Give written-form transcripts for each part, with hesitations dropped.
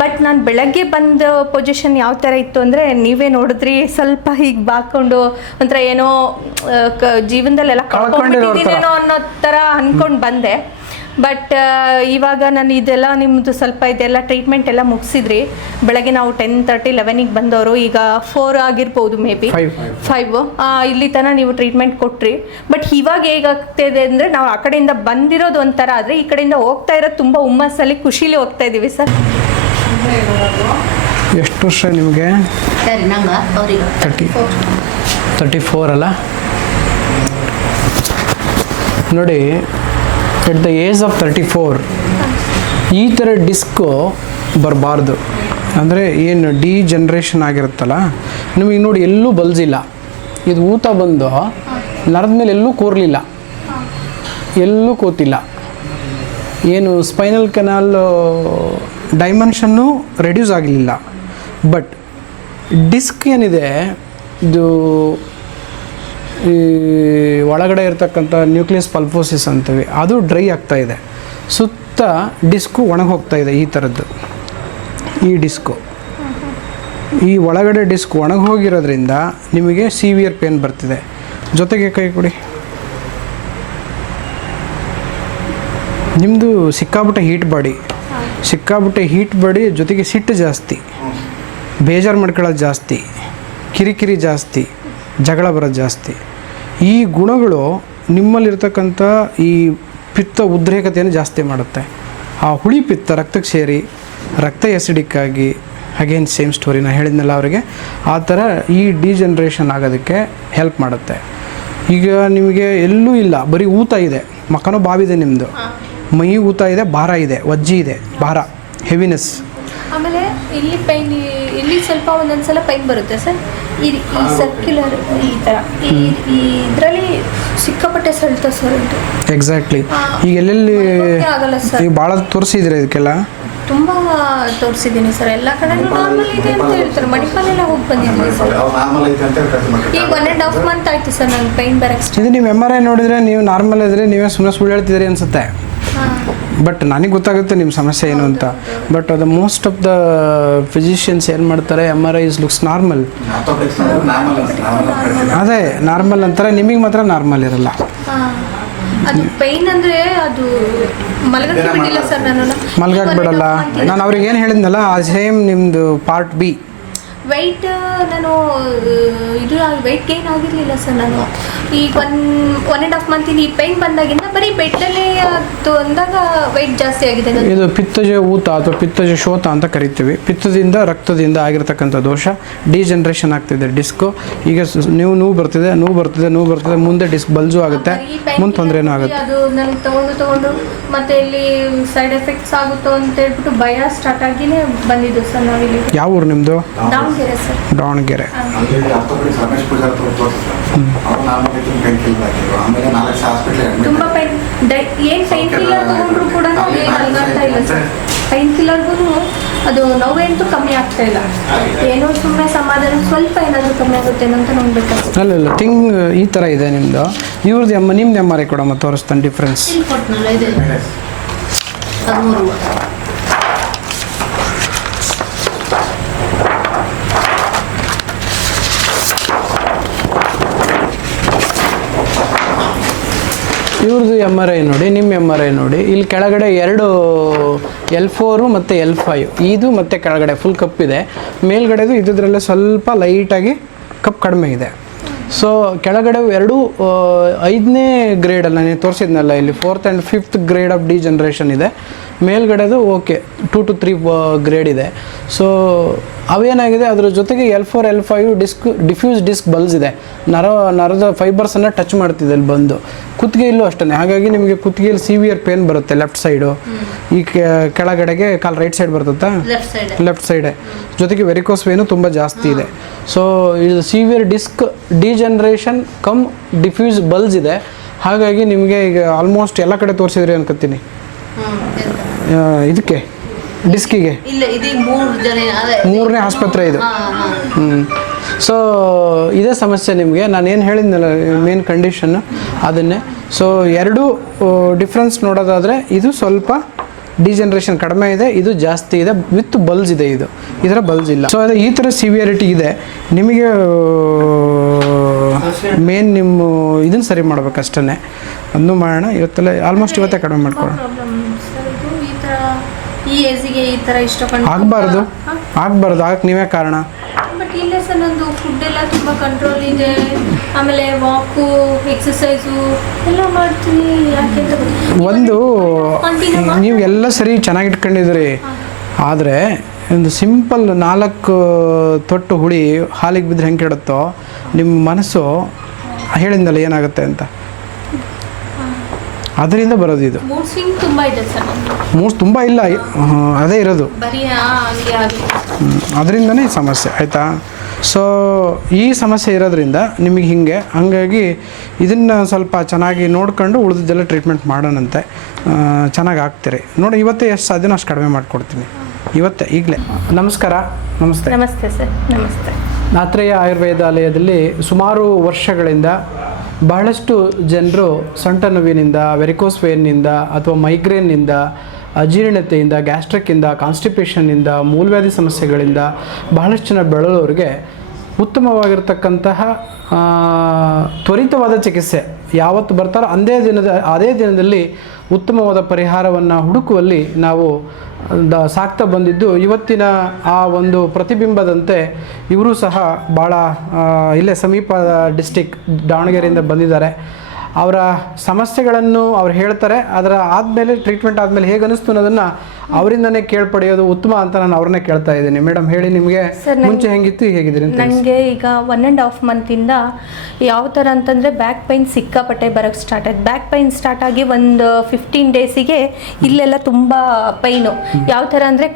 But ನಾನು ಬೆಳಗ್ಗೆ ಬಂದ ಪೊಸಿಷನ್ ಯಾವ ಥರ ಇತ್ತು ಅಂದರೆ ನೀವೇ ನೋಡಿದ್ರಿ, ಸ್ವಲ್ಪ ಹೀಗೆ ಬಾಕೊಂಡು ಒಂಥರ ಏನೋ ಜೀವನದಲ್ಲೆಲ್ಲ ಕಳ್ಕೊಂಡ್ಬಿಟ್ಟಿದ್ದೀನೇನೋ ಅನ್ನೋ ಥರ ಅಂದ್ಕೊಂಡು ಬಂದೆ. ಬಟ್ ಇವಾಗ ನಾನು ಇದೆಲ್ಲ ನಿಮ್ಮದು ಸ್ವಲ್ಪ ಇದೆಲ್ಲ ಟ್ರೀಟ್ಮೆಂಟ್ ಎಲ್ಲ ಮುಗಿಸಿದ್ರಿ. ಬೆಳಗ್ಗೆ ನಾವು 10:30 11ಗೆ ಬಂದವರು, ಈಗ 4 ಆಗಿರ್ಬೋದು, ಮೇ ಬಿ 5 ಇಲ್ಲಿ ತನಕ ನೀವು ಟ್ರೀಟ್ಮೆಂಟ್ ಕೊಟ್ರಿ. ಬಟ್ ಇವಾಗ ಹೇಗಾಗ್ತಾಯಿದೆ ಅಂದರೆ ನಾವು ಆ ಕಡೆಯಿಂದ ಬಂದಿರೋದು ಒಂಥರ ಆದರೆ ಈ ಕಡೆಯಿಂದ ಹೋಗ್ತಾ ಇರೋದು ತುಂಬ ಹುಮ್ಮಸ್ಸಲ್ಲಿ ಖುಷಿಲಿ ಹೋಗ್ತಾ ಇದ್ದೀವಿ ಸರ್. ಎಷ್ಟು ವರ್ಷ ನಿಮಗೆ? 34 ಅಲ್ಲ? ನೋಡಿ, ಎಟ್ ದ ಏಜ್ ಆಫ್ 34 ಈ ಥರ ಡಿಸ್ಕು ಬರಬಾರ್ದು. ಅಂದರೆ ಏನು ಡಿಜನ್ರೇಷನ್ ಆಗಿರುತ್ತಲ್ಲ, ನಿಮಗೆ ನೋಡಿ ಎಲ್ಲೂ ಬಲ್ಸಿಲ್ಲ, ಇದು ಊತ ಬಂದು ನರದ ಮೇಲೆ ಎಲ್ಲೂ ಕೂರಲಿಲ್ಲ, ಎಲ್ಲೂ ಕೂತಿಲ್ಲ. ಏನು ಸ್ಪೈನಲ್ ಕೆನಾಲ್ ಡೈಮೆನ್ಷನ್ನು ರೆಡ್ಯೂಸ್ ಆಗಲಿಲ್ಲ. ಬಟ್ ಡಿಸ್ಕ್ ಏನಿದೆ ಇದು ಈ ಒಳಗಡೆ ಇರ್ತಕ್ಕಂಥ ನ್ಯೂಕ್ಲಿಯಸ್ ಪಲ್ಪೋಸಿಸ್ ಅಂತೀವಿ, ಅದು ಡ್ರೈ ಆಗ್ತಾ ಇದೆ. ಸುತ್ತ ಡಿಸ್ಕು ಒಣಗಿ ಹೋಗ್ತಾ ಇದೆ. ಈ ಥರದ್ದು ಈ ಡಿಸ್ಕು, ಈ ಒಳಗಡೆ ಡಿಸ್ಕ್ ಒಣಗಿ ಹೋಗಿರೋದ್ರಿಂದ ನಿಮಗೆ ಸಿವಿಯರ್ ಪೇನ್ ಬರ್ತಿದೆ. ಜೊತೆಗೆ ಕೈ ಕೊಡಿ. ನಿಮ್ಮದು ಸಿಕ್ಕಾಬಿಟ್ಟೆ ಹೀಟ್ ಬಾಡಿ ಜೊತೆಗೆ ಸಿಟ್ಟು ಜಾಸ್ತಿ, ಬೇಜಾರು ಮಾಡ್ಕೊಳ್ಳೋದು ಜಾಸ್ತಿ, ಕಿರಿಕಿರಿ ಜಾಸ್ತಿ, ಜಗಳ ಬರೋದು ಜಾಸ್ತಿ. ಈ ಗುಣಗಳು ನಿಮ್ಮಲ್ಲಿರ್ತಕ್ಕಂಥ ಈ ಪಿತ್ತ ಉದ್ರೇಕತೆಯನ್ನು ಜಾಸ್ತಿ ಮಾಡುತ್ತೆ. ಆ ಹುಳಿ ಪಿತ್ತ ರಕ್ತಕ್ಕೆ ಸೇರಿ ರಕ್ತ ಎಸಿಡಿಕ್ ಆಗಿ, ಅಗೇನ್ ಸೇಮ್ ಸ್ಟೋರಿ ನಾನು ಹೇಳಿದ್ನಲ್ಲ ಅವರಿಗೆ, ಆ ಥರ ಈ ಡಿಜನ್ರೇಷನ್ ಆಗೋದಕ್ಕೆ ಹೆಲ್ಪ್ ಮಾಡುತ್ತೆ. ಈಗ ನಿಮಗೆ ಎಲ್ಲೂ ಇಲ್ಲ, ಬರೀ ಊತ ಇದೆ, ಮಕ್ಕನೂ ಬಾವಿದೆ, ನಿಮ್ಮದು ಮೈ ಊತ ಇದೆ, ಭಾರ ಇದೆ, ಒಜ್ಜಿ ಇದೆ, ಭಾರ, ಹೆವಿನೆಸ್. ಆಮೇಲೆ ಇಲ್ಲಿ ಪೈನ್, ಇಲ್ಲಿ ಸ್ವಲ್ಪ ಒಂದೊಂದ್ಸಲ ಪೈನ್ ಬರುತ್ತೆ ಸರ್. ಈ ಸರ್ಕ್ಯುಲರ್ ಈ ಥರ ಇದರಲ್ಲಿ ಸಿಕ್ಕಾಪಟ್ಟೆ ಸೆಳ್ತ ಸರ್. ಎಕ್ಸಾಕ್ಟ್ಲಿ. ಈಗ ಎಲ್ಲೆಲ್ಲಿ ಈಗ ಭಾಳ ತೋರಿಸಿದ್ರೆ ಇದಕ್ಕೆಲ್ಲ? ತುಂಬ ತೋರಿಸಿದ್ದೀನಿ ಸರ್, ಎಲ್ಲ ಕಡೆ ನಾರ್ಮಲ್ ಇದೆ ಅಂತ ಹೇಳ್ತಾರೆ. ಮಣಿಪಾಲೆಲ್ಲ ಹೋಗಿ ಬಂದಿದ್ದೀನಿ ಸರ್. ಈಗ 1.5 ಮಂತ್ ಆಯಿತು ಸರ್ ನಂಗೆ ಪೈನ್ ಬರೋಕ್ಕೆ. ಇದು ನೀವು MRI ನೋಡಿದರೆ ನೀವು ನಾರ್ಮಲ್ ಇದ್ದರೆ ನೀವೇ ಸುಳ್ಳು ಹೇಳ್ತಿದ್ದೀರಿ ಅನಿಸುತ್ತೆ. ಬಟ್ ನನಗೆ ಗೊತ್ತಾಗುತ್ತೆ ನಿಮ್ಮ ಸಮಸ್ಯೆ ಏನು ಅಂತ. ಬಟ್ ಅದು ಮೋಸ್ಟ್ ಆಫ್ ದ ಫಿಸಿಷಿಯನ್ಸ್ ಏನು ಮಾಡ್ತಾರೆ, MRI ಲುಕ್ಸ್ ನಾರ್ಮಲ್, ಅದೇ ನಾರ್ಮಲ್ ಅಂತಾರೆ, ನಿಮಗೆ ಮಾತ್ರ ನಾರ್ಮಲ್ ಇರಲ್ಲ. ಅದು ಪೈನ್ ಅಂದರೆ ಅದು ಮಲಗಕ್ಕೆ ಬಿಟ್ಟಿಲ್ಲ ಸರ್. ಮಲಗಕ್ಕೆ ಬಿಡಲ್ಲ. ನಾನು ಅವ್ರಿಗೆ ಏನು ಹೇಳಿದ್ನಲ್ಲ, ಆ ಸೇಮ್ ನಿಮ್ಮದು ಪಾರ್ಟ್ ಬಿ ವೆಯ್ಟ್, ನಾನು ಇದು ವೆಯ್ಟ್ ಗೇನ್ ಆಗಿರಲಿಲ್ಲ ಸರ್. ನಾನು ಈಗ 1.5 ಮಂತಿನ ಈ ಪೈನ್ ಬಂದಾಗಿಂದ ಬರೀ ಬೆಡ್ಡಲ್ಲೇ ಅದು ಅಂದಾಗ ವೆಯ್ಟ್ ಜಾಸ್ತಿ ಆಗಿದೆ. ಇದು ಪಿತ್ತಜ ಊತ ಅಥವಾ ಪಿತ್ತಜ ಶೋಥ ಅಂತ ಕರಿತೀವಿ. ಪಿತ್ತದಿಂದ ರಕ್ತದಿಂದ ಆಗಿರ್ತಕ್ಕಂಥ ದೋಷ ಡಿಜನ್ರೇಷನ್ ಆಗ್ತಿದೆ ಡಿಸ್ಕು. ಈಗ ನೋವು ಬರ್ತಿದೆ, ಮುಂದೆ ಡಿಸ್ಕ್ ಬಲ್ಜು ಆಗುತ್ತೆ, ಮುಂದೆ ತೊಂದರೆನೂ ಆಗುತ್ತೆ. ಅದು ನನಗೆ ತಗೊಂಡು ಮತ್ತೆ ಇಲ್ಲಿ ಸೈಡ್ ಎಫೆಕ್ಟ್ಸ್ ಆಗುತ್ತೋ ಅಂತ ಹೇಳ್ಬಿಟ್ಟು ಭಯ ಸ್ಟಾರ್ಟ್ ಆಗಿನೇ ಬಂದಿದ್ದು ಸರ್. ನಾವಿಲ್ಲಿ ಯಾವ ಊರು ನಿಮ್ಮದು? ದಾವಣಗೆರೆ ಸರ್. ದಾವಣಗೆರೆ. ತುಂಬ ಪೈನ್, ಏನು ಪೈನ್ ಕಿಲ್ಲರ್ ತಗೊಂಡ್ರು ಕೂಡ ಅಲ್ಗಾಡ್ತಾ ಇಲ್ಲ ಸರ್. ಪೈನ್ ಕಿಲ್ಲರ್ಗೂ ಅದು ನೋವೇಂತೂ ಕಮ್ಮಿ ಆಗ್ತಾ ಇಲ್ಲ. ಏನೋ ಸುಮ್ಮನೆ ಸಮಾಧಾನ, ಸ್ವಲ್ಪ ಏನಾದರೂ ಕಮ್ಮಿ ಆಗುತ್ತೇನೋ ಅಂತ ನೋಡ್ಬೇಕಾಗ್ತದೆ. ಅಲ್ಲ ಥಿಂಗ್ ಈ ಥರ ಇದೆ ನಿಮ್ಮದು. ಇವ್ರದ್ದು ನಿಮ್ದು MRI ಕೊಡಮ್ಮ, ತೋರಿಸ್ತಾನೆ ಡಿಫ್ರೆನ್ಸ್. ಇವ್ರದ್ದು MRI ನೋಡಿ, ನಿಮ್ಮ MRI ನೋಡಿ. ಇಲ್ಲಿ ಕೆಳಗಡೆ 2 L4 ಮತ್ತು L5 ಇದು ಮತ್ತು ಕೆಳಗಡೆ ಫುಲ್ ಕಪ್ಪಿದೆ. ಮೇಲ್ಗಡೆದು ಇದ್ರಲ್ಲೇ ಸ್ವಲ್ಪ ಲೈಟಾಗಿ ಕಪ್ ಕಡಿಮೆ ಇದೆ. ಸೊ ಕೆಳಗಡೆ 2 5ನೇ ಗ್ರೇಡಲ್ಲಿ ನಾನು ತೋರಿಸಿದ್ನಲ್ಲ, ಇಲ್ಲಿ 4th and 5th grade of degeneration ಇದೆ. ಮೇಲ್ಗಡೆದು ಓಕೆ 2 to 3 ಗ್ರೇಡ್ ಇದೆ. ಸೊ ಅವೇನಾಗಿದೆ, ಅದರ ಜೊತೆಗೆ L4 L5 ಡಿಫ್ಯೂಸ್ ಡಿಸ್ಕ್ ಬಲ್ಸ್ ಇದೆ. ನರದ ಫೈಬರ್ಸನ್ನು ಟಚ್ ಮಾಡ್ತಿದೆ ಇಲ್ಲಿ ಬಂದು. ಕುತ್ತಿಗೆಯಲ್ಲೂ ಅಷ್ಟೇ. ಹಾಗಾಗಿ ನಿಮಗೆ ಕುತ್ತಿಗೆಯಲ್ಲಿ ಸಿವಿಯರ್ ಪೇನ್ ಬರುತ್ತೆ ಲೆಫ್ಟ್ ಸೈಡು. ಈ ಕೆಳಗಡೆಗೆ ಕಾಲು ರೈಟ್ ಸೈಡ್ ಬರ್ತತ್ತಾ? ಲೆಫ್ಟ್ ಸೈಡೆ. ಜೊತೆಗೆ ವೆರಿಕೋಸ್ ವೇನು ತುಂಬ ಜಾಸ್ತಿ ಇದೆ. ಸೊ ಇದು severe disc degeneration cum diffuse bulge ಇದೆ. ಹಾಗಾಗಿ ನಿಮಗೆ ಈಗ ಆಲ್ಮೋಸ್ಟ್ ಎಲ್ಲ ಕಡೆ ತೋರಿಸಿದ್ರಿ ಅನ್ಕೋತೀನಿ. ಇದಕ್ಕೆ ಡಿಸ್ಕಿಗೆ 3ನೇ ಆಸ್ಪತ್ರೆ ಇದು. ಸೊ ಇದೇ ಸಮಸ್ಯೆ ನಿಮಗೆ. ನಾನೇನು ಹೇಳಿದ್ನಲ್ಲ ಮೇನ್ ಕಂಡೀಷನ್ನು ಅದನ್ನೇ. ಸೊ 2 ಡಿಫ್ರೆನ್ಸ್ ನೋಡೋದಾದರೆ ಇದು ಸ್ವಲ್ಪ ಡಿಜನರೇಷನ್ ಕಡಿಮೆ ಇದೆ, ಇದು ಜಾಸ್ತಿ ಇದೆ, ವಿತ್ ಬಲ್ಸ್ ಇದೆ. ಇದು ಈ ಥರ ಬಲ್ಸ್ ಇಲ್ಲ. ಸೊ ಅದು ಈ ಥರ ಸಿವಿಯರಿಟಿ ಇದೆ. ನಿಮಗೆ ಮೇನ್ ನಿಮ್ಮ ಇದನ್ನು ಸರಿ ಮಾಡ್ಬೇಕಷ್ಟೇ. ಒಂದು ಮಾಡೋಣ, ಇವತ್ತೆಲ್ಲ ಆಲ್ಮೋಸ್ಟ್ ಇವತ್ತೇ ಕಡಿಮೆ ಮಾಡ್ಕೊಳ್ಳೋಣ. ಆಗಬಾರ್ದು ಆಗಕ್ಕೆ ನೀವೇ ಕಾರಣ. ಬಟ್ ಇಲ್ಲ ಸರ್, ನಂದು ಫುಡ್ ಎಲ್ಲ ತುಂಬ ಕಂಟ್ರೋಲ್ ಇದೆ, ಆಮೇಲೆ ವಾಕು ಎಕ್ಸಸೈಸು ಎಲ್ಲ ಮಾಡ್ತೀನಿ. ಯಾಕೆ ಅಂತ ಒಂದು ನೀವು ಎಲ್ಲ ಸರಿ ಚೆನ್ನಾಗಿ ಇಟ್ಕೊಂಡಿದ್ರಿ, ಆದರೆ ಒಂದು ಸಿಂಪಲ್ 4 ತೊಟ್ಟು ಹುಳಿ ಹಾಲಿಗೆ ಬಿದ್ದರೆ ಹೆಂಗೆ ಕೆಡುತ್ತೋ ನಿಮ್ಮ ಮನಸ್ಸು ಹೇಳಿದ್ನಲ್ಲ ಏನಾಗುತ್ತೆ ಅಂತ, ಅದರಿಂದ ಬರೋದು ಇದು. ಮೂಡ್ ಸ್ವಿಂಗ್ ತುಂಬ ಇದೆ ಸರ್. ಮೂಡ್ ತುಂಬ ಇಲ್ಲ, ಅದೇ ಇರೋದು, ಅದರಿಂದನೇ ಈ ಸಮಸ್ಯೆ ಆಯಿತಾ. ಸೊ ಈ ಸಮಸ್ಯೆ ಇರೋದ್ರಿಂದ ನಿಮಗೆ ಹಂಗಾಗಿ ಇದನ್ನು ಸ್ವಲ್ಪ ಚೆನ್ನಾಗಿ ನೋಡ್ಕೊಂಡು ಉಳಿದಿದ್ದೆಲ್ಲ ಟ್ರೀಟ್ಮೆಂಟ್ ಮಾಡೋಣಂತೆ, ಚೆನ್ನಾಗಿ ಆಗ್ತೀರಿ ನೋಡಿ. ಇವತ್ತೇ ಎಷ್ಟು ಸಾಧ್ಯನೋ ಅಷ್ಟು ಕಡಿಮೆ ಮಾಡಿಕೊಡ್ತೀನಿ, ಇವತ್ತೇ ಈಗಲೇ. ನಮಸ್ಕಾರ. ನಮಸ್ತೆ. ನಮಸ್ತೆ ಸರ್. ನಮಸ್ತೆ. ನಾತ್ರೇಯ ಆಯುರ್ವೇದಾಲಯದಲ್ಲಿ ಸುಮಾರು ವರ್ಷಗಳಿಂದ ಬಹಳಷ್ಟು ಜನರು ಸೊಂಟ ನೋವಿನಿಂದ, ವೆರಿಕೋಸ್ ವೇನ್ನಿಂದ ಅಥವಾ ಮೈಗ್ರೇನ್ನಿಂದ, ಅಜೀರ್ಣತೆಯಿಂದ, ಗ್ಯಾಸ್ಟ್ರಿಕ್ಕಿಂದ, ಕಾನ್ಸ್ಟಿಪೇಷನ್ನಿಂದ, ಮೂಲವ್ಯಾಧಿ ಸಮಸ್ಯೆಗಳಿಂದ ಬಹಳಷ್ಟು ಜನ ಬೆಳೋರಿಗೆ ಉತ್ತಮವಾಗಿರ್ತಕ್ಕಂತಹ ತ್ವರಿತವಾದ ಚಿಕಿತ್ಸೆ ಯಾವತ್ತು ಬರ್ತಾರೋ ಅದೇ ದಿನದಲ್ಲಿ ಉತ್ತಮವಾದ ಪರಿಹಾರವನ್ನು ಹುಡುಕುವಲ್ಲಿ ನಾವು ಸಾಕ್ತಾ ಬಂದಿದ್ದು, ಇವತ್ತಿನ ಆ ಒಂದು ಪ್ರತಿಬಿಂಬದಂತೆ ಇವರು ಸಹ ಭಾಳ ಇಲ್ಲೇ ಸಮೀಪ ಡಿಸ್ಟಿಕ್ ದಾವಣಗೆರೆಯಿಂದ ಬಂದಿದ್ದಾರೆ. ಅವರ ಸಮಸ್ಯೆಗಳನ್ನು ಅವ್ರು ಹೇಳ್ತಾರೆ, ಅದರ ಆದಮೇಲೆ ಟ್ರೀಟ್ಮೆಂಟ್ ಆದಮೇಲೆ ಹೇಗೆ ಅನಿಸ್ತು ಅನ್ನೋದನ್ನು ಅವರಿಂದನೇ ಕೇಳ್ಪಡೆಯೋದು ಉತ್ತಮ ಅಂತ ನಾನು ಅವ್ರನ್ನೇ ಕೇಳ್ತಾ ಇದ್ದೀನಿ. ಮೇಡಮ್ ಹೇಳಿ, ನಿಮಗೆ ಮುಂಚೆ ಹೆಂಗಿತ್ತು, ಹೇಗಿದ್ದೀರಿ? ನನಗೆ ಈಗ 1.5 ಮಂತಿಂದ ಯಾವ ಥರ ಅಂತಂದರೆ ಬ್ಯಾಕ್ ಪೈನ್ ಸಿಕ್ಕಾಪಟ್ಟೆ ಬರೋಕ್ಕೆ ಸ್ಟಾರ್ಟ್ ಆಯ್ತು. ಬ್ಯಾಕ್ ಪೈನ್ ಸ್ಟಾರ್ಟ್ ಆಗಿ ಒಂದು 15 ಡೇಸಿಗೆ ಇಲ್ಲೆಲ್ಲ ತುಂಬ ಪೈನು. ಯಾವ ಥರ ಅಂದರೆ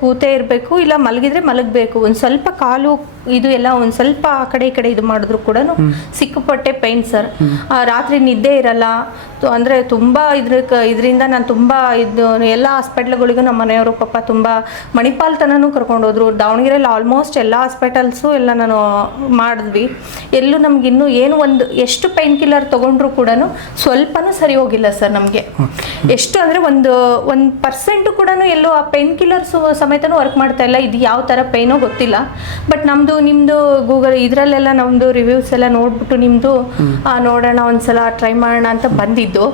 ಕೂತೇ ಇರಬೇಕು, ಇಲ್ಲ ಮಲಗಿದ್ರೆ ಮಲಗಬೇಕು. ಒಂದು ಸ್ವಲ್ಪ ಕಾಲು ಇದು ಎಲ್ಲ ಒಂದು ಸ್ವಲ್ಪ ಆ ಕಡೆ ಈ ಕಡೆ ಇದು ಮಾಡಿದ್ರು ಕೂಡ ಸಿಕ್ಕಾಪಟ್ಟೆ ಪೈನ್ ಸರ್. ರಾತ್ರಿ ನಿದ್ದೆ ಇರಲ್ಲ, ಅಂದರೆ ತುಂಬ ಇದರಿಂದ ನಾನು ತುಂಬ ಇದು ಎಲ್ಲ ಹಾಸ್ಪಿಟ್ಲ್ಗಳಿಗೂ ನಮ್ಮ ಮನೆಯವರು ಪಾಪ ತುಂಬ ಮಣಿಪಾಲ್ ತನೂ ಕರ್ಕೊಂಡೋದ್ರು. ದಾವಣಗೆರೆಯಲ್ಲಿ ಆಲ್ಮೋಸ್ಟ್ ಎಲ್ಲ ಹಾಸ್ಪಿಟಲ್ಸು ಎಲ್ಲ ನಾನು ಮಾಡಿದ್ವಿ. ಎಲ್ಲೂ ನಮಗಿನ್ನೂ ಏನು ಒಂದು ಎಷ್ಟು ಪೈನ್ ಕಿಲ್ಲರ್ ತೊಗೊಂಡ್ರು ಕೂಡ ಸ್ವಲ್ಪನೂ ಸರಿ ಹೋಗಿಲ್ಲ ಸರ್ ನಮಗೆ. ಎಷ್ಟು ಅಂದರೆ ಒಂದು 1% ಕೂಡ ಎಲ್ಲೂ ಆ ಪೈನ್ ಕಿಲ್ಲರ್ಸು ಸಮೇತನೂ ವರ್ಕ್ ಮಾಡ್ತಾ ಇಲ್ಲ. ಇದು ಯಾವ ಥರ ಪೈನೋ ಗೊತ್ತಿಲ್ಲ. ಬಟ್ ನಿಮ್ಮದು ಗೂಗಲ್ ಇದರಲ್ಲೆಲ್ಲ ನಮ್ಮದು ರಿವ್ಯೂಸ್ ಎಲ್ಲ ನೋಡ್ಬಿಟ್ಟು ನಿಮ್ಮದು ನೋಡೋಣ ಒಂದ್ಸಲ ಟ್ರೈ ಮಾಡೋಣ ಅಂತ ಬಂದಿದ್ದು.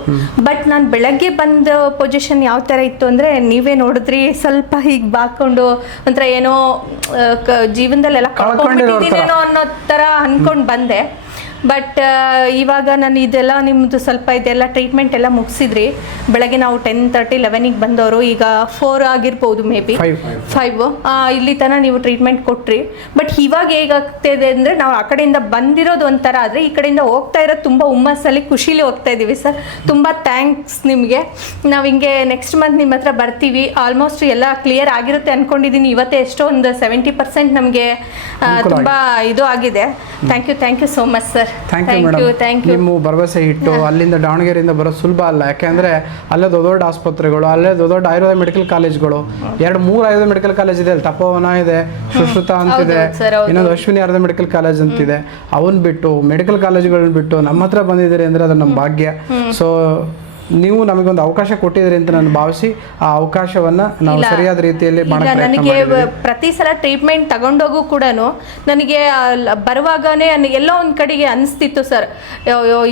ಬಟ್ ನಾನು ಬೆಳಗ್ಗೆ ಬಂದ ಪೊಸಿಷನ್ ಯಾವ ಥರ ಇತ್ತು ಅಂದರೆ ನೀವೇ ನೋಡಿದ್ರಿ, ಸ್ವಲ್ಪ ಹೀಗೆ ಬಾಕೊಂಡು ಒಂಥರ ಏನೋ ಜೀವನದಲ್ಲಿ ಎಲ್ಲ ಕಳ್ಕೊಂಡಿದ್ದೀನೇನೋ ಅನ್ನೋ ಥರ ಅಂದ್ಕೊಂಡು ಬಂದೆ. ಬಟ್ ಇವಾಗ ನಾನು ಇದೆಲ್ಲ ನಿಮ್ಮದು ಸ್ವಲ್ಪ ಇದೆಲ್ಲ ಟ್ರೀಟ್ಮೆಂಟ್ ಎಲ್ಲ ಮುಗಿಸಿದ್ರಿ. ಬೆಳಗ್ಗೆ ನಾವು 10:30 11ಗೆ ಬಂದವರು, ಈಗ 4 ಆಗಿರ್ಬೋದು, ಮೇ ಬಿ 5 ಇಲ್ಲಿ ತನಕ ನೀವು ಟ್ರೀಟ್ಮೆಂಟ್ ಕೊಟ್ರಿ. ಬಟ್ ಇವಾಗ ಹೇಗಾಗ್ತಾಯಿದೆ ಅಂದರೆ ನಾವು ಆ ಕಡೆಯಿಂದ ಬಂದಿರೋದು ಒಂಥರ ಆದರೆ ಈ ಕಡೆಯಿಂದ ಹೋಗ್ತಾ ಇರೋದು ತುಂಬ ಹುಮ್ಮಸ್ಸಲ್ಲಿ ಖುಷಿಲಿ ಹೋಗ್ತಾ ಇದ್ದೀವಿ ಸರ್. ತುಂಬ ಥ್ಯಾಂಕ್ಸ್ ನಿಮಗೆ. ನಾವು ಹಿಂಗೆ ನೆಕ್ಸ್ಟ್ ಮಂತ್ ನಿಮ್ಮ ಹತ್ರ ಬರ್ತೀವಿ. ಆಲ್ಮೋಸ್ಟ್ ಎಲ್ಲ ಕ್ಲಿಯರ್ ಆಗಿರುತ್ತೆ ಅಂದ್ಕೊಂಡಿದ್ದೀನಿ. ಇವತ್ತೇ ಎಷ್ಟೋ ಒಂದು 70% ನಮಗೆ ತುಂಬ ಇದು ಆಗಿದೆ. Thank you so much sir. Thank you madam. ನಿಮ್ಮ ಭರವಸೆ ಇಟ್ಟು ಅಲ್ಲಿಂದ ದಾವಣಗೆರೆಯಿಂದ ಬರೋದು ಸುಲಭ ಅಲ್ಲ. ಯಾಕೆಂದರೆ ಅಲ್ಲೇ ದೊಡ್ಡ ಆಸ್ಪತ್ರೆಗಳು, ಅಲ್ಲೇ ದೊಡ್ಡ ಆಯುರ್ವೇದ ಮೆಡಿಕಲ್ ಕಾಲೇಜ್ಗಳು, 2-3 ಆಯುರ್ವೇದ ಮೆಡಿಕಲ್ ಕಾಲೇಜ್ ಇದೆ. ತಪೋವನ ಇದೆ, ಸುಶ್ರುತ ಅಂತಿದೆ, ಇನ್ನೊಂದು ಅಶ್ವಿನಿ ಆಯುರ್ವೇದ ಮೆಡಿಕಲ್ ಕಾಲೇಜ್ ಅಂತಿದೆ. ಅವನ್ನ ಬಿಟ್ಟು ಮೆಡಿಕಲ್ ಕಾಲೇಜ್ಗಳನ್ನ ಬಿಟ್ಟು ನಮ್ಮ ಹತ್ರ ಬಂದಿದ್ದೀರಿ ಅಂದರೆ ಅದು ನಮ್ಮ ಭಾಗ್ಯ. ಸೊ ನೀವು ನಮಗೊಂದು ಅವಕಾಶ ಕೊಟ್ಟಿದ್ದೀರಿ ಅಂತ ನಾನು ಭಾವಿಸಿ ಆ ಅವಕಾಶವನ್ನು ನಾವು ಸರಿಯಾದ ರೀತಿಯಲ್ಲಿ ನನಗೆ ಪ್ರತಿ ಸಲ ಟ್ರೀಟ್ಮೆಂಟ್ ತಗೊಂಡೋಗು ಕೂಡ ನನಗೆ ಬರುವಾಗನೇ ಎಲ್ಲೋ ಒಂದು ಕಡೆಗೆ ಅನಿಸ್ತಿತ್ತು ಸರ್,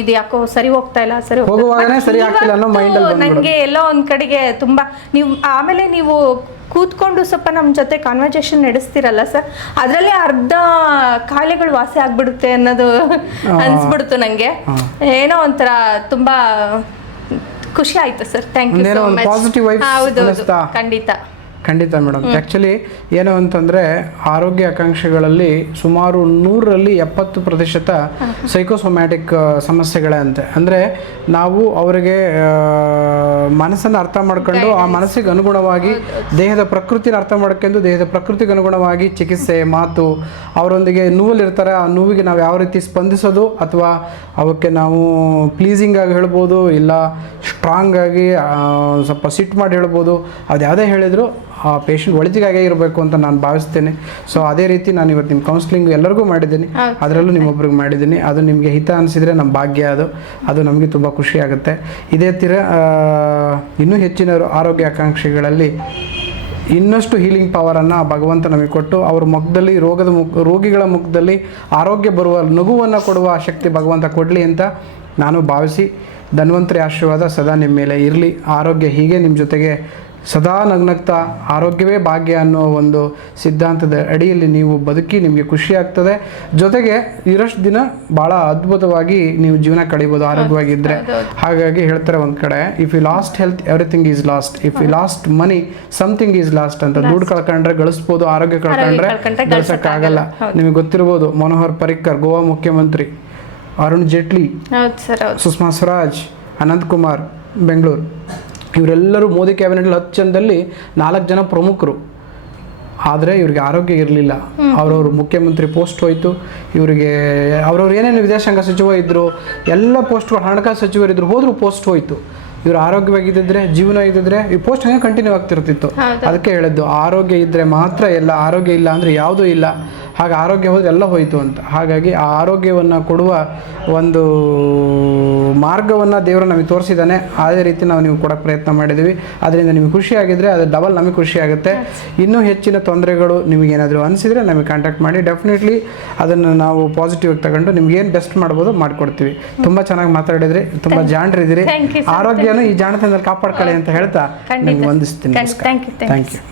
ಇದು ಯಾಕೋ ಸರಿ ಹೋಗ್ತಾ ಇಲ್ಲ, ಸರಿ ಹೋಗುವಾಗನೇ ಸರಿ ಆಗ್ತಿಲ್ಲ ಅನ್ನೋ ಮೈಂಡಲ್ಲಿ ನನಗೆ ಎಲ್ಲೋ ಒಂದು ಕಡೆಗೆ ತುಂಬ ನೀವು ಆಮೇಲೆ ನೀವು ಕೂತ್ಕೊಂಡು ಸ್ವಲ್ಪ ನಮ್ಮ ಜೊತೆ ಕಾನ್ವರ್ಸೇಷನ್ ನಡೆಸ್ತಿರಲ್ಲ ಸರ್, ಅದರಲ್ಲೇ ಅರ್ಧ ಕಾಯಿಲೆಗಳು ವಾಸಿ ಆಗ್ಬಿಡುತ್ತೆ ಅನ್ನೋದು ಅನಿಸ್ಬಿಡ್ತು ನನಗೆ. ಏನೋ ಒಂಥರ ತುಂಬ ಖುಷಿ ಆಯ್ತು sir. Thank you so much. Positive vibes. ಹೌದು, ಖಂಡಿತ ಮೇಡಮ್. ಆ್ಯಕ್ಚುಲಿ ಏನು ಅಂತಂದರೆ ಆರೋಗ್ಯ ಆಕಾಂಕ್ಷೆಗಳಲ್ಲಿ ಸುಮಾರು 100ರಲ್ಲಿ 70% ಸೈಕೋಸೊಮ್ಯಾಟಿಕ್ ಸಮಸ್ಯೆಗಳೇ ಅಂತೆ. ಅಂದರೆ ನಾವು ಅವರಿಗೆ ಮನಸ್ಸನ್ನು ಅರ್ಥ ಮಾಡ್ಕೊಂಡು ಆ ಮನಸ್ಸಿಗೆ ಅನುಗುಣವಾಗಿ ದೇಹದ ಪ್ರಕೃತಿನ ಅರ್ಥ ಮಾಡ್ಕೊಂಡು ದೇಹದ ಪ್ರಕೃತಿಗೆ ಅನುಗುಣವಾಗಿ ಚಿಕಿತ್ಸೆ, ಮಾತು, ಅವರೊಂದಿಗೆ ನೋವಲ್ಲಿರ್ತಾರೆ, ಆ ನೋವಿಗೆ ನಾವು ಯಾವ ರೀತಿ ಸ್ಪಂದಿಸೋದು, ಅಥವಾ ಅವಕ್ಕೆ ನಾವು ಪ್ಲೀಸಿಂಗ್ ಆಗಿ ಹೇಳ್ಬೋದು, ಇಲ್ಲ ಸ್ಟ್ರಾಂಗ್ ಆಗಿ ಸ್ವಲ್ಪ ಸಿಟ್ಟು ಮಾಡಿ ಹೇಳ್ಬೋದು. ಅದು ಯಾವುದೇ ಹೇಳಿದ್ರು ಆ ಪೇಷಂಟ್ ಒಳಿತಿಗಾಗೇ ಇರಬೇಕು ಅಂತ ನಾನು ಭಾವಿಸ್ತೇನೆ. ಸೊ ಅದೇ ರೀತಿ ನಾನು ಇವತ್ತು ನಿಮ್ಮ ಕೌನ್ಸಿಲಿಂಗ್ ಎಲ್ಲರಿಗೂ ಮಾಡಿದ್ದೀನಿ, ಅದರಲ್ಲೂ ನಿಮ್ಮೊಬ್ರಿಗೆ ಮಾಡಿದ್ದೀನಿ. ಅದು ನಿಮಗೆ ಹಿತ ಅನಿಸಿದರೆ ನಮ್ಮ ಭಾಗ್ಯ, ಅದು ನಮಗೆ ತುಂಬ ಖುಷಿ ಆಗುತ್ತೆ. ಇದೇ ಥರ ಇನ್ನೂ ಹೆಚ್ಚಿನ ಆರೋಗ್ಯ ಆಕಾಂಕ್ಷಿಗಳಲ್ಲಿ ಇನ್ನಷ್ಟು ಹೀಲಿಂಗ್ ಪವರನ್ನು ಭಗವಂತ ನಮಗೆ ಕೊಟ್ಟು ಅವ್ರ ಮುಖದಲ್ಲಿ ರೋಗಿಗಳ ಮುಖದಲ್ಲಿ ಆರೋಗ್ಯ ಬರುವ ನಗುವನ್ನು ಕೊಡುವ ಶಕ್ತಿ ಭಗವಂತ ಕೊಡಲಿ ಅಂತ ನಾನು ಭಾವಿಸಿ, ಧನ್ವಂತರಿ ಆಶೀರ್ವಾದ ಸದಾ ನಿಮ್ಮ ಮೇಲೆ ಇರಲಿ. ಆರೋಗ್ಯ ಹೀಗೆ ನಿಮ್ಮ ಜೊತೆಗೆ ಸದಾ ನಗ್ನಗ್ತಾ ಆರೋಗ್ಯವೇ ಭಾಗ್ಯ ಅನ್ನೋ ಒಂದು ಸಿದ್ಧಾಂತದ ಅಡಿಯಲ್ಲಿ ನೀವು ಬದುಕಿ ನಿಮಗೆ ಖುಷಿ ಆಗ್ತದೆ. ಜೊತೆಗೆ ಇರೋಷ್ಟು ದಿನ ಭಾಳ ಅದ್ಭುತವಾಗಿ ನೀವು ಜೀವನ ಕಳೀಬೋದು ಆರೋಗ್ಯವಾಗಿದ್ದರೆ. ಹಾಗಾಗಿ ಹೇಳ್ತಾರೆ ಒಂದು ಕಡೆ, if you lost health everything is lost, if you lost money something is lost ಅಂತ. ದುಡ್ಡು ಕಳ್ಕೊಂಡ್ರೆ ಗಳಿಸ್ಬೋದು, ಆರೋಗ್ಯ ಕಳ್ಕೊಂಡ್ರೆ ಗಳಿಸೋಕ್ಕಾಗಲ್ಲ. ನಿಮಗೆ ಗೊತ್ತಿರ್ಬೋದು, ಮನೋಹರ್ ಪರಿಕ್ಕರ್ ಗೋವಾ ಮುಖ್ಯಮಂತ್ರಿ, ಅರುಣ್ ಜೇಟ್ಲಿ, ಸುಷ್ಮಾ ಸ್ವರಾಜ್, ಅನಂತ್ ಕುಮಾರ್ ಬೆಂಗಳೂರು, ಇವರೆಲ್ಲರೂ ಮೋದಿ ಕ್ಯಾಬಿನೆಟ್ಲಿ 10 ಜನದಲ್ಲಿ 4 ಜನ ಪ್ರಮುಖರು. ಆದರೆ ಇವ್ರಿಗೆ ಆರೋಗ್ಯ ಇರಲಿಲ್ಲ. ಅವ್ರವ್ರ ಮುಖ್ಯಮಂತ್ರಿ ಪೋಸ್ಟ್ ಹೋಯಿತು, ಇವರಿಗೆ ಅವ್ರವ್ರು ಏನೇನು ವಿದೇಶಾಂಗ ಸಚಿವ ಇದ್ದರು, ಎಲ್ಲ ಪೋಸ್ಟ್ಗಳು, ಹಣಕಾಸು ಸಚಿವರಿದ್ದರು, ಹೋದರೂ ಪೋಸ್ಟ್ ಹೋಯಿತು. ಇವರು ಆರೋಗ್ಯವಾಗಿದ್ದರೆ, ಜೀವನ ಇದ್ದಿದ್ರೆ ಈ ಪೋಸ್ಟ್ ಹಂಗೆ ಕಂಟಿನ್ಯೂ ಆಗ್ತಿರ್ತಿತ್ತು. ಅದಕ್ಕೆ ಹೇಳಿದ್ದು, ಆರೋಗ್ಯ ಇದ್ದರೆ ಮಾತ್ರ ಎಲ್ಲ, ಆರೋಗ್ಯ ಇಲ್ಲ ಅಂದರೆ ಯಾವುದೂ ಇಲ್ಲ. ಹಾಗೆ ಆರೋಗ್ಯ ಹೋದ್ರೆ ಎಲ್ಲ ಹೋಯಿತು ಅಂತ. ಹಾಗಾಗಿ ಆ ಆರೋಗ್ಯವನ್ನು ಕೊಡುವ ಒಂದು ಮಾರ್ಗವನ್ನು ದೇವರು ನಮಗೆ ತೋರಿಸಿದ್ದಾನೆ. ಅದೇ ರೀತಿ ನಾವು ನೀವು ಕೊಡೋಕ್ಕೆ ಪ್ರಯತ್ನ ಮಾಡಿದ್ದೀವಿ. ಅದರಿಂದ ನಿಮಗೆ ಖುಷಿಯಾಗಿದ್ದರೆ ಅದು ಡಬಲ್ ನಮಗೆ ಖುಷಿ ಆಗುತ್ತೆ. ಇನ್ನೂ ಹೆಚ್ಚಿನ ತೊಂದರೆಗಳು ನಿಮಗೇನಾದರೂ ಅನಿಸಿದರೆ ನಮಗೆ ಕಾಂಟ್ಯಾಕ್ಟ್ ಮಾಡಿ. ಡೆಫಿನೆಟ್ಲಿ ಅದನ್ನು ನಾವು ಪಾಸಿಟಿವ್ ತಗೊಂಡು ನಿಮ್ಗೆ ಏನು ಬೆಸ್ಟ್ ಮಾಡ್ಬೋದು ಮಾಡಿಕೊಡ್ತೀವಿ. ತುಂಬ ಚೆನ್ನಾಗಿ ಮಾತಾಡಿದ್ರಿ, ತುಂಬ ಜಾಣರಿದ್ದೀರಿ. ಆರೋಗ್ಯನೂ ಈ ಜಾಣತನದಲ್ಲಿ ಕಾಪಾಡ್ಕೊಳ್ಳಿ ಅಂತ ಹೇಳ್ತಾ ನಿಮ್ಗೆ ವಂದಿಸ್ತೀನಿ. Thank you.